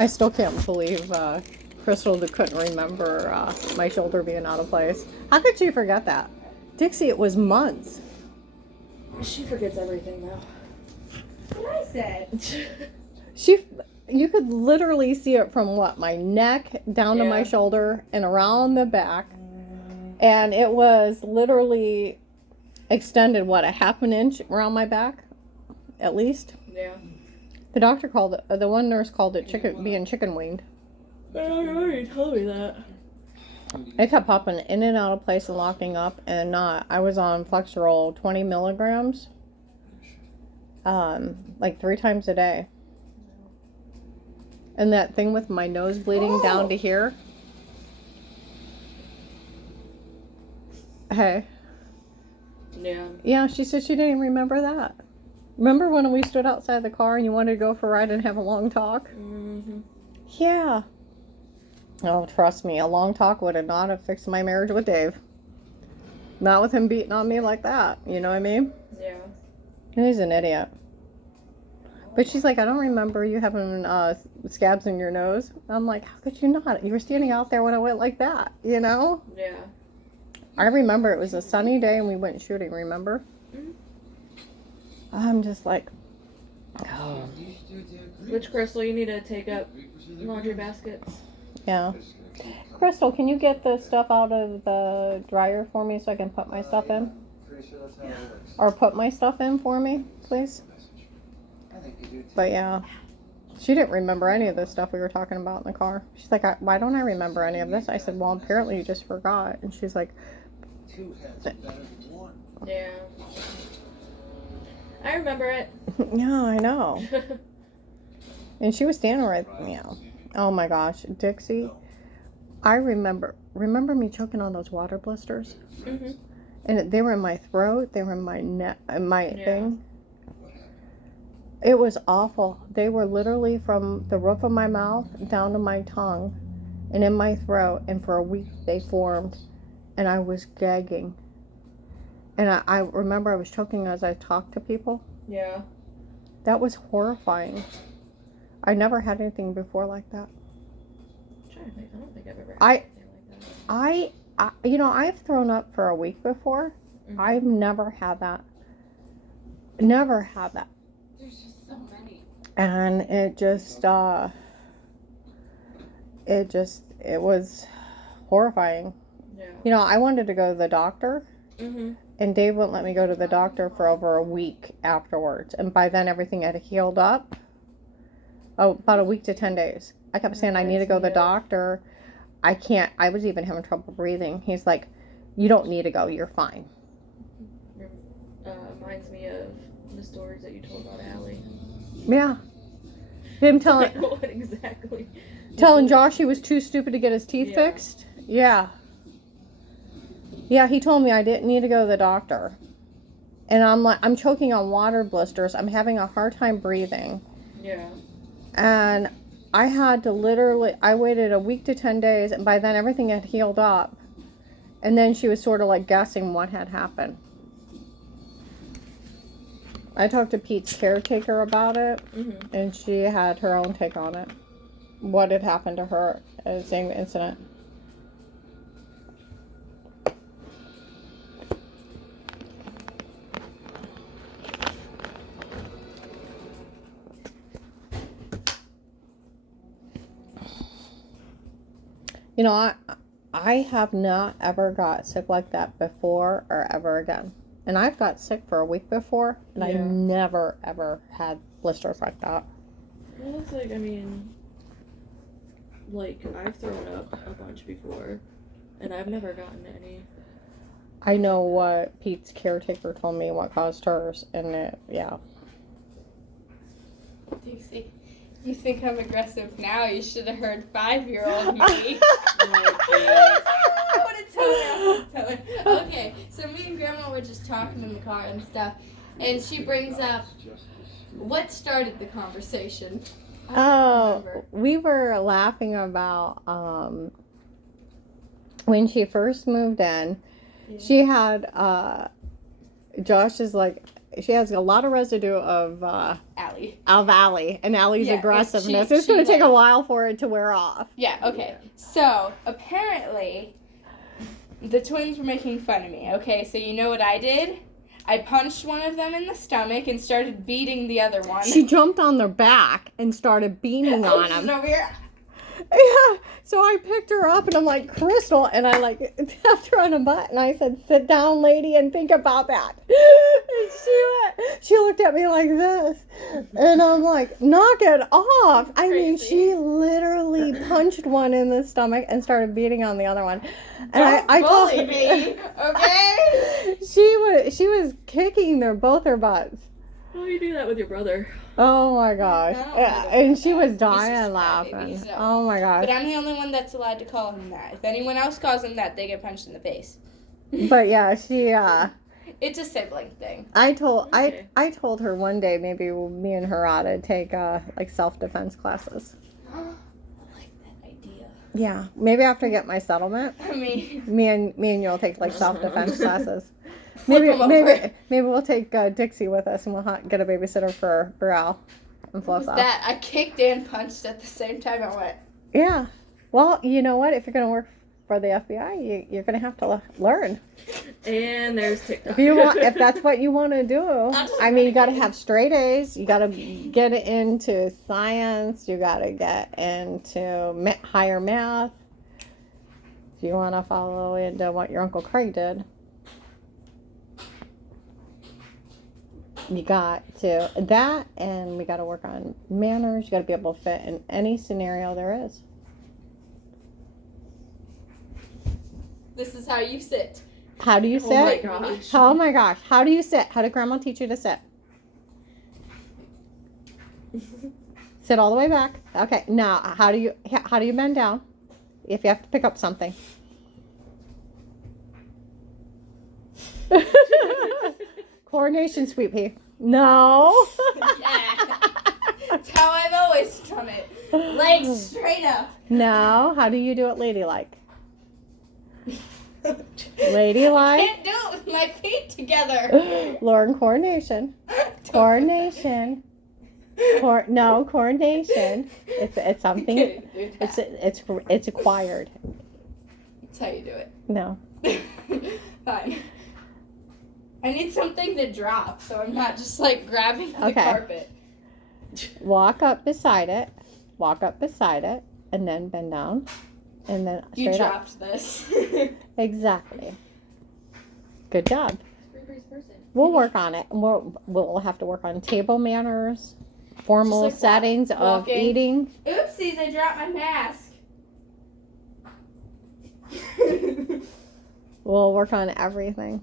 I still can't believe Crystal couldn't remember my shoulder being out of place. How could she forget that? Dixie, it was months. She forgets everything though. What I said. You could literally see it from my neck down to my shoulder and around the back. And it was literally extended, a half an inch around my back, at least. Yeah. The doctor called it, the one nurse called it being chicken winged. You already told me that. It kept popping in and out of place and locking up, and I was on Flexerol 20 milligrams, like 3 times a day. And that thing with my nose bleeding down to here. Hey. Yeah. Yeah, she said she didn't even remember that. Remember when we stood outside the car and you wanted to go for a ride and have a long talk? Mm-hmm. Yeah. Oh, trust me, a long talk would not have fixed my marriage with Dave. Not with him beating on me like that. You know what I mean? Yeah. He's an idiot. But she's like, I don't remember you having scabs in your nose. I'm like, how could you not? You were standing out there when I went like that, you know? Yeah. I remember it was a sunny day and we went shooting, remember? Mm-hmm. I'm just like, oh. Which, Crystal, you need to take up laundry baskets. Yeah. Crystal, can you get the stuff out of the dryer for me so I can put my stuff in? Or put my stuff in for me, please? But yeah, she didn't remember any of the stuff we were talking about in the car. She's like, why don't I remember any of this? I said, well, apparently you just forgot. And she's like, yeah. I remember it. yeah, I know. And she was standing right, yeah. Oh my gosh, Dixie, I remember me choking on those water blisters? Mm-hmm. And they were in my throat, they were in my neck, thing. It was awful. They were literally from the roof of my mouth down to my tongue and in my throat, and for a week they formed, and I was gagging. And I remember I was choking as I talked to people. Yeah. That was horrifying. I never had anything before like that. I'm trying to think. I don't think I've ever had anything like that. I've thrown up for a week before. Mm-hmm. I've never had that. Never had that. There's just so many. And it was horrifying. Yeah. I wanted to go to the doctor. Mm-hmm. And Dave wouldn't let me go to the doctor for over a week afterwards. And by then everything had healed up. Oh, about a week to 10 days. I kept saying, I need to go to the doctor. I can't. I was even having trouble breathing. He's like, you don't need to go. You're fine. Reminds me of the stories that you told about Allie. Yeah. Him telling What exactly? telling Josh he was too stupid to get his teeth fixed. Yeah. Yeah, he told me I didn't need to go to the doctor. And I'm like, I'm choking on water blisters. I'm having a hard time breathing. Yeah. And I had to I waited a week to 10 days, and by then everything had healed up. And then she was sort of like guessing what had happened. I talked to Pete's caretaker about it, Mm-hmm. and she had her own take on it. What had happened to her at the same incident. I have not ever got sick like that before or ever again. And I've got sick for a week before, and I never, ever had blisters like that. Well, it's like, I've thrown up a bunch before, and I've never gotten any. I know what Pete's caretaker told me what caused hers, and Dixie, you think I'm aggressive now? You should have heard 5-year-old me. I want to tell her. Okay, so me and Grandma were just talking in the car and stuff, and she brings up what started the conversation. We were laughing about when she first moved in. Yeah. She had Josh is like she has a lot of residue of Allie. Allie and Allie's Yeah, and aggressiveness. she- It's going to she, take a like- while for it to wear off. Yeah, okay. So, apparently, the twins were making fun of me. Okay, so you know what I did? I punched one of them in the stomach and started beating the other one. She jumped on their back and started beating on She's them. over here. Yeah. So I picked her up and I'm like, Crystal, and I like tapped her on the butt and I said, sit down, lady, and think about that. And she looked at me like this. And I'm like, knock it off. I mean, Crazy. she literally punched one in the stomach and started beating on the other one. And Don't I bully told me, okay? she was kicking both her butts. Oh, you do that with your brother. Oh my gosh. I don't Yeah, know. and she was He's just dying a laughing. crybaby, so. Oh my gosh. But I'm the only one that's allowed to call him that. If anyone else calls him that, they get punched in the face. But yeah, she It's a sibling thing. I told Okay. I told her one day maybe me and her ought to take like self-defense classes. I like that idea. Yeah, maybe after I get my settlement, I mean, me and you'll take like self-defense classes. Flip Maybe 'em over. maybe we'll take Dixie with us and we'll get a babysitter for Burrell and what was Flosa. that? I kicked and punched at the same time I went. Yeah. Well, you know what? If you're gonna work for the FBI, you're gonna have to learn. And there's TikTok. If that's what you want to do. just I mean, you got to wanna have straight A's. You got to get into science. You got to get into higher math. If you want to follow into what your Uncle Craig did, you got to that, and we got to work on manners. You got to be able to fit in any scenario there is. This is how you sit. How do you Oh my sit? gosh. Oh my gosh! How do you sit? How did Grandma teach you to sit? Sit all the way back. Okay. Now, how do you bend down if you have to pick up something? Coordination, sweet pea. No. Yeah. That's how I've always done it. Legs straight up. No. How do you do it ladylike? Ladylike. Can't do it with my feet together. Learn coordination. Coordination. No, coordination. It's something. Can't do that. It's acquired. That's how you do it. No. Fine. I need something to drop so I'm not just like grabbing the Okay. carpet. Walk up beside it. Walk up beside it, and then bend down, and then You straight up. dropped this. Exactly. Good job. Everybody's person. We'll work on it. We'll have to work on table manners, formal Just like settings of walking. eating. Oopsies, I dropped my mask. We'll work on everything.